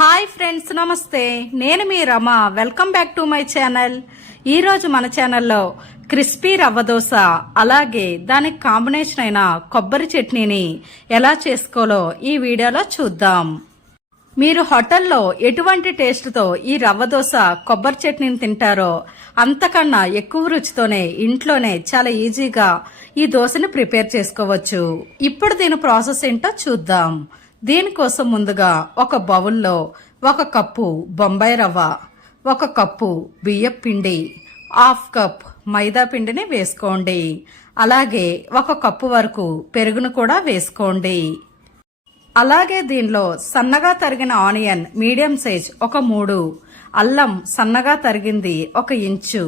Hi friends నమస్తే. నేను మీ Rama. Welcome back to my channel. ఈరోజు మన ఛానల్లో క్రిస్పీ రవ్వ దోశ అలాగే దానికి కాంబినేషన్ అయిన కొబ్బరి చట్నీని ఎలా చేసుకోలో ఈ వీడియోలో చూద్దాం. మీరు హోటల్లో ఎటువంటి టేస్ట్తో ఈ రవ్వ దోశ కొబ్బరి చట్నీని తింటారో అంతకన్నా ఎక్కువ రుచితోనే ఇంట్లోనే చాలా ఈజీగా ఈ దోశని ప్రిపేర్ చేసుకోవచ్చు. ఇప్పుడు దీని ప్రాసెస్ ఏంటో చూద్దాం. దీనికోసం ముందుగా ఒక బౌల్లో ఒక కప్పు బొంబాయి రవ్వ ఒక కప్పు బియ్యం పిండి హాఫ్ కప్ మైదా పిండిని వేసుకోండి. అలాగే ఒక కప్పు వరకు పెరుగును కూడా వేసుకోండి. అలాగే దీనిలో సన్నగా తరిగిన ఆనియన్ మీడియం సైజ్ ఒక మూడు అల్లం సన్నగా తరిగింది ఒక ఇంచు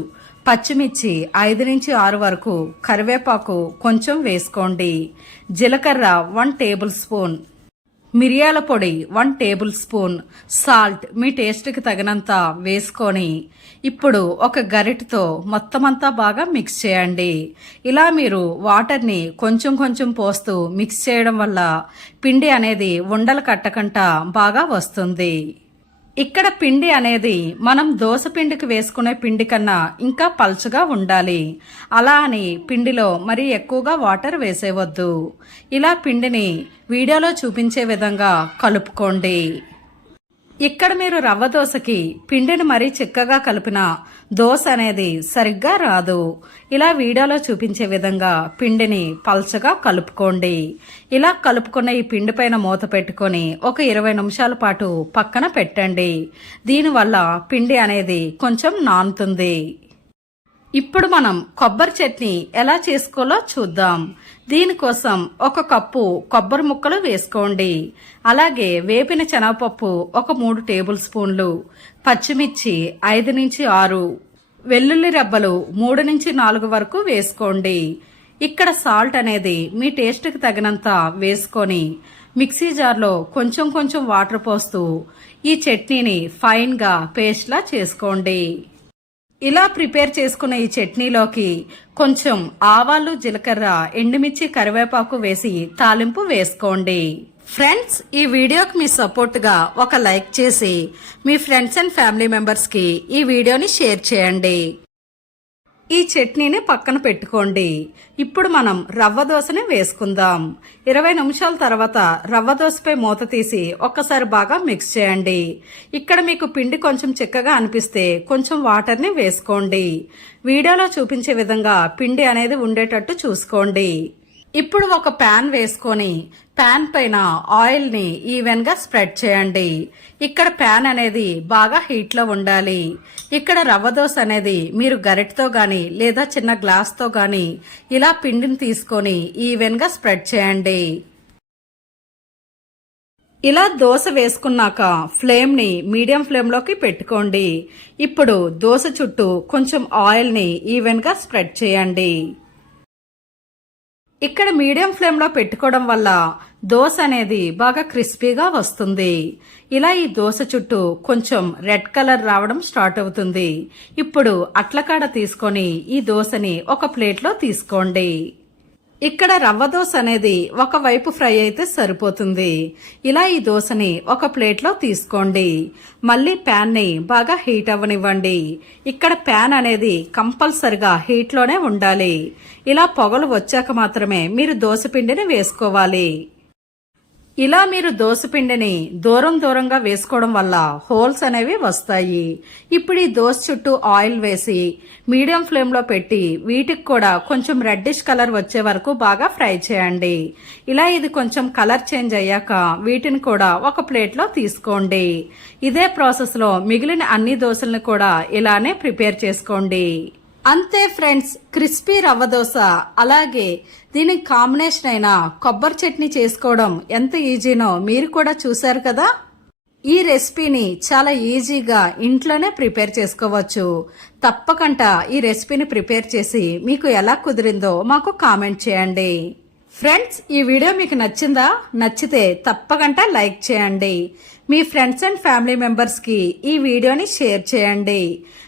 పచ్చిమిర్చి ఐదు నుంచి ఆరు వరకు కరివేపాకు కొంచెం వేసుకోండి. జీలకర్ర వన్ టేబుల్ స్పూన్ మిరియాల పొడి వన్ టేబుల్ స్పూన్ సాల్ట్ మీ టేస్ట్కి తగినంత వేసుకొని ఇప్పుడు ఒక గరిటతో మొత్తం అంతా బాగా మిక్స్ చేయండి. ఇలా మీరు వాటర్ని కొంచెం కొంచెం పోస్తూ మిక్స్ చేయడం వల్ల పిండి అనేది ఉండలు కట్టకుండా బాగా వస్తుంది. ఇక్కడ పిండి అనేది మనం దోశ పిండికి వేసుకునే పిండి కన్నా ఇంకా పల్చగా ఉండాలి. అలా అని పిండిలో మరీ ఎక్కువగా వాటర్ వేసేవద్దు ఇలా పిండిని వీడియోలో చూపించే విధంగా కలుపుకోండి. ఇక్కడ మీరు రవ్వ దోశకి పిండిని మరీ చిక్కగా కలిపిన దోశ అనేది సరిగ్గా రాదు. ఇలా వీడియోలో చూపించే విధంగా పిండిని పల్చగా కలుపుకోండి. ఇలా కలుపుకున్న ఈ పిండి పైన మూత పెట్టుకొని ఒక ఇరవై నిమిషాల పాటు పక్కన పెట్టండి. దీనివల్ల పిండి అనేది కొంచెం నానుతుంది. ఇప్పుడు మనం కొబ్బరి చట్నీ ఎలా చేసుకోవాలో చూద్దాం. దీనికోసం ఒక కప్పు కొబ్బరి ముక్కలు వేసుకోండి. అలాగే వేపిన శనగపప్పు ఒక మూడు టేబుల్ స్పూన్లు పచ్చిమిర్చి ఐదు నుంచి ఆరు వెల్లుల్లి రెబ్బలు మూడు నుంచి నాలుగు వరకు వేసుకోండి. ఇక్కడ సాల్ట్ అనేది మీ టేస్ట్కి తగినంత వేసుకొని మిక్సీ జార్లో కొంచెం కొంచెం వాటర్ పోస్తూ ఈ చట్నీని ఫైన్గా పేస్ట్లా చేసుకోండి. ఇలా ప్రిపేర్ చేసుకున్న ఈ చట్నీలోకి కొంచెం ఆవాలు జీలకర్ర ఎండుమిర్చి కరివేపాకు వేసి తాలింపు వేసుకోండి. ఫ్రెండ్స్ ఈ వీడియోకి మీ సపోర్ట్గా ఒక లైక్ చేసి మీ ఫ్రెండ్స్ అండ్ ఫ్యామిలీ మెంబర్స్కి ఈ వీడియోని షేర్ చేయండి. ఈ చట్నీని పక్కన పెట్టుకోండి. ఇప్పుడు మనం రవ్వ దోశని వేసుకుందాం. ఇరవై నిమిషాల తర్వాత రవ్వ దోశపై మూత తీసి ఒక్కసారి బాగా మిక్స్ చేయండి. ఇక్కడ మీకు పిండి కొంచెం చిక్కగా అనిపిస్తే కొంచెం వాటర్ని వేసుకోండి. వీడియోలో చూపించే విధంగా పిండి అనేది ఉండేటట్టు చూసుకోండి. ఇప్పుడు ఒక ప్యాన్ వేసుకొని ప్యాన్ పైన ఆయిల్ని ఈవెన్గా స్ప్రెడ్ చేయండి. ఇక్కడ ప్యాన్ అనేది బాగా హీట్లో ఉండాలి. ఇక్కడ రవ్వ దోశ అనేది మీరు గరిటతో కానీ లేదా చిన్న గ్లాస్తో కానీ ఇలా పిండిని తీసుకొని ఈవెన్గా స్ప్రెడ్ చేయండి. ఇలా దోశ వేసుకున్నాక ఫ్లేమ్ని మీడియం ఫ్లేమ్లోకి పెట్టుకోండి. ఇప్పుడు దోశ చుట్టూ కొంచెం ఆయిల్ని ఈవెన్గా స్ప్రెడ్ చేయండి. ఇక్కడ మీడియం ఫ్లేమ్లో పెట్టుకోవడం వల్ల దోశ అనేది బాగా క్రిస్పీగా వస్తుంది. ఇలా ఈ దోశ చుట్టూ కొంచెం రెడ్ కలర్ రావడం స్టార్ట్ అవుతుంది. ఇప్పుడు అట్లకాడ తీసుకొని ఈ దోశని ఒక ప్లేట్లో తీసుకోండి. ఇక్కడ రవ్వ దోశ అనేది ఒక వైపు ఫ్రై అయితే సరిపోతుంది. ఇలా ఈ దోశని ఒక ప్లేట్లో తీసుకోండి. మళ్ళీ ప్యాన్ని బాగా హీట్ అవ్వనివ్వండి. ఇక్కడ ప్యాన్ అనేది కంపల్సరిగా హీట్లోనే ఉండాలి. ఇలా పొగలు వచ్చాక మాత్రమే మీరు దోశ పిండిని వేసుకోవాలి. ఇలా మీరు దోసపిండిని దూరం దూరంగా వేసుకోవడం వల్ల హోల్స్ అనేవి వస్తాయి. ఇప్పుడు ఈ దోశ చుట్టూ ఆయిల్ వేసి మీడియం ఫ్లేమ్లో పెట్టి వీటికి కూడా కొంచెం రెడ్డిష్ కలర్ వచ్చే వరకు బాగా ఫ్రై చేయండి. ఇలా ఇది కొంచెం కలర్ చేంజ్ అయ్యాక వీటిని కూడా ఒక ప్లేట్లో తీసుకోండి. ఇదే ప్రాసెస్లో మిగిలిన అన్ని దోశలను కూడా ఇలానే ప్రిపేర్ చేసుకోండి. అంతే ఫ్రెండ్స్ క్రిస్పీ రవ్వ దోశ. అలాగే దీనికి కాంబినేషన్ అయిన కొబ్బరి చట్నీ చేసుకోవడం ఎంత ఈజీనో మీరు కూడా చూశారు కదా? ఈ రెసిపీని చాలా ఈజీగా ఇంట్లోనే ప్రిపేర్ చేసుకోవచ్చు. తప్పకుండా ఈ రెసిపీని ప్రిపేర్ చేసి మీకు ఎలా కుదిరిందో మాకు కామెంట్ చేయండి. ఫ్రెండ్స్ ఈ వీడియో మీకు నచ్చిందా? నచ్చితే తప్పకుండా లైక్ చేయండి. మీ ఫ్రెండ్స్ అండ్ ఫ్యామిలీ మెంబర్స్కి ఈ వీడియోని షేర్ చేయండి.